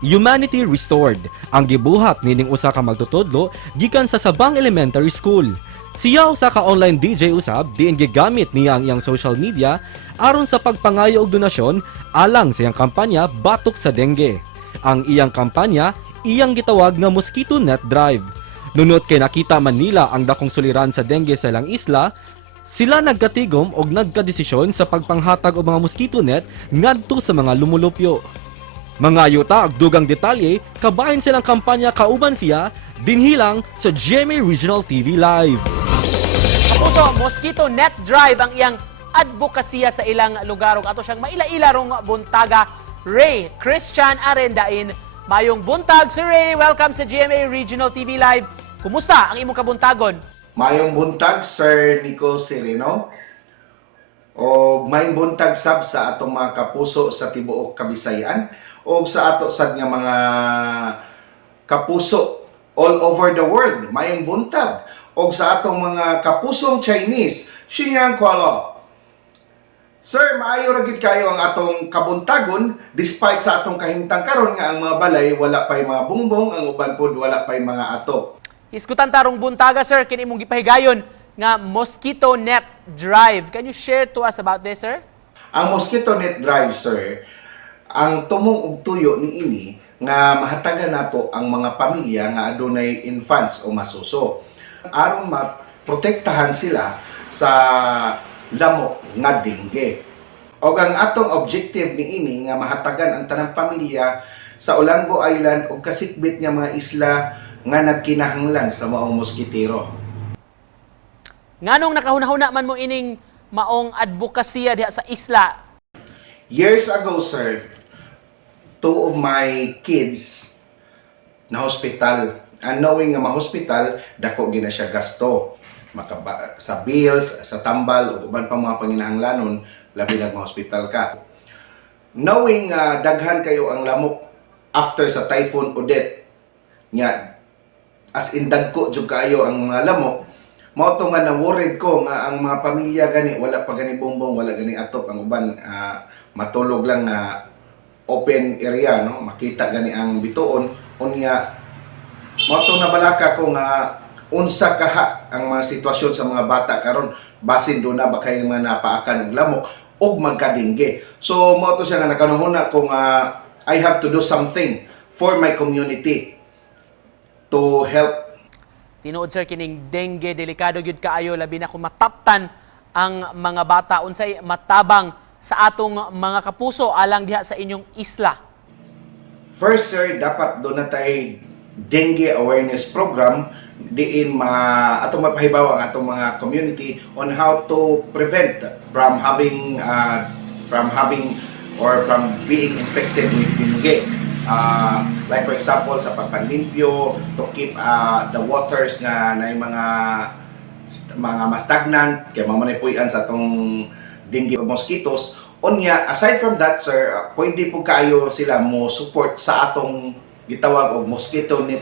#HumanityRestored ang gibuhat nining usa ka magtutudlo gikan sa Sabang Elementary School. Siya usa ka online DJ usab diin gigamit niya ang iyang social media aron sa pagpangayo og donasyon alang sa iyang kampanya batok sa dengue. Ang iyang kampanya iyang gitawag nga Mosquito Net Drive. Nunot kay nakita man nila ang dakong suliran sa dengue sa ilang isla, sila nagkatigom og nagkadesisyon sa pagpanghatag og mga mosquito net ngadto sa mga lumulupyo. Mga yuta og dugang detalye kabahin silang kampanya kauban siya dinhilang sa GMA Regional TV Live. Kapuso, Mosquito Net Drive ang iyang advokasya sa ilang lugar ug ato siyang maila-ila rong buntaga. Ray Christian Arendain, mayong buntag Sir Ray, welcome sa GMA Regional TV Live. Kumusta ang imong kabuntagon? Mayong buntag, Sir Nico Sereno. O mayong buntag sab sa atong mga kapuso sa tibuok Kabisayan o sa ato sad nga mga kapuso all over the world. Mayong buntag o sa atong mga kapusong Chinese. Xinyan Kuala. Sir, maayo ra gid kayo ang atong kabuntagon despite sa atong kahimtang karon nga ang mga balay wala pay mga bungbong, ang uban pod wala pay mga ato. Iskutan tarong buntaga, sir, kini imong gipahigayon nga Mosquito Net Drive. Can you share to us about this, sir? Ang Mosquito Net Drive, sir, ang tumong ug tuyo niini nga mahatagan nato ang mga pamilya nga adunay infants o masuso aron maprotektahan sila sa lamok nga dengue. Og ang atong objective niini nga mahatagan ang tanang pamilya sa Olango Island ug kasikbit nga mga isla nga nagkinahanglan sa maong moskitero. Nganong nakahuna-huna man mo ining maong advokasya diha sa isla? Years ago, sir, two of my kids na hospital. And knowing nga ma-hospital, dako gina siya gasto. Sa bills, sa tambal, o uban pa mga panginahanglanon, labi na ma-hospital ka. Knowing daghan kayo ang lamok after sa Typhoon Odette, nga as in dagko jud kayo ang mga lamok, mao to nga na-worried ko nga ang mga pamilya gani wala pa gani bongbong, wala gani atop, ang uban matulog lang nga open area, no, makita gani ang bituon. Unya mao to nabalaka ko nga unsa kaha ang mga sitwasyon sa mga bata karon basin do na ba kay mga napaakan og lamok og magkadingge. So mao to siya nga nakanahuna ko nga I have to do something for my community to help. Tinuod, sir, kining dengue delikado gyud kaayo, labi na kung mataptan ang mga bata. Unsay matabang sa atong mga kapuso alang diha sa inyong isla? First, sir, dapat doon na tayo dengue awareness program diin atong mapahibaw ang atong mga community on how to prevent from having or from being infected with dengue. Like for example sa pagpanlimpyo, to keep the waters nga na mga stagnant kay mamanaypuyan sa atong dengue mosquitoes. Unya, aside from that, sir, pwede po kayo sila mo support sa atong gitawag og Mosquito Net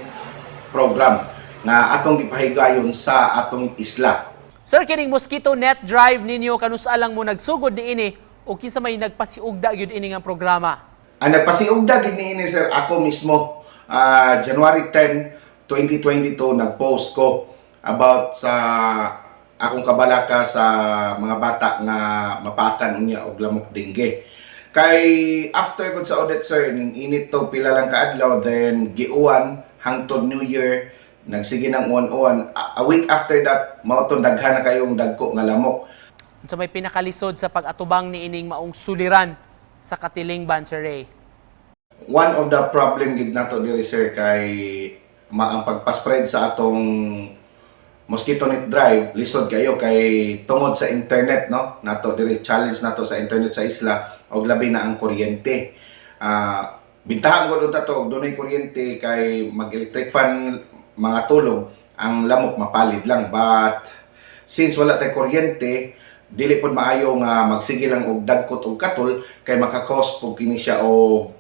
program nga atong gipahigayon sa atong isla. Sir, kining Mosquito Net Drive ninyo kanusa lang mo nagsugod niini o kinsa may nagpasiugda gyud ini nga programa? Ang nagpasiugda gid niini, sir, ako mismo. January 10, 2022 nag-post ko about sa akong kabalaka sa mga bata nga mapaakan unya og lamok dengue. Kay after gud sa audit, sir, ning init to pila lang kaadlaw, then giuwan hangtod New Year, nagsige ng uwan-uwan. A week after that, mao to daghan na kayong dagko nga lamok. Unsa may pinakalisod sa pag-atubang niining maong suliran sa Katilingban, Sir Ray? One of the problem gid nato diri, sir, kay ang pagpa-spread sa atong Mosquito Net Drive lisod kayo kay tungod sa internet, no, nato diri challenge nato sa internet sa isla og labi na ang kuryente. Bintahan ko doon tato og dunay kuryente kay mag-electric fan mga tulog ang lamok mapalit lang, but since wala tay kuryente dili pod maayo nga magsige lang og dagkot og katol kay maka-cause pug kini siya og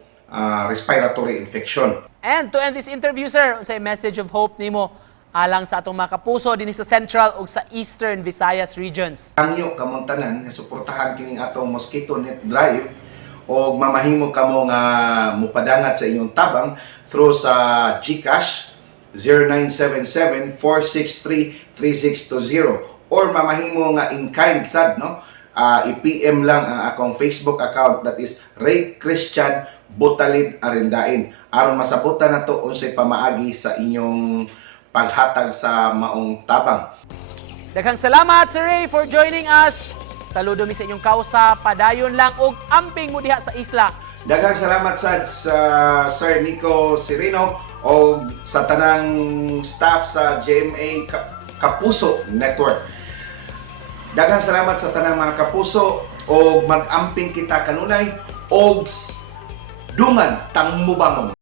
respiratory infection. And to end this interview, sir, unsay message of hope nimo alang sa atong mga kapuso dinhi sa Central ug sa Eastern Visayas regions? Angyo kamong tanan nga suportahan kining atong Mosquito Net Drive o mamahimo kamo nga mupadangat sa inyong tabang through sa GCash 0977-463-3620 or mamahimo nga in kind sad, no? I-PM lang ang akong Facebook account, that is Ray Christian Butalid Arendain, aron masabutan na to unsay pamaagi sa inyong paghatag sa maong tabang. Daghang salamat Sir Ray for joining us. Saludo mi sa inyong kausa, padayon lang og amping mo diha sa isla. Daghang salamat sad sa Sir Nico Sereno o sa tanang staff sa GMA Kapuso Network. Daghang salamat sa tanang mga kapuso o mag-amping kita kanunay og dungan tang mubangon.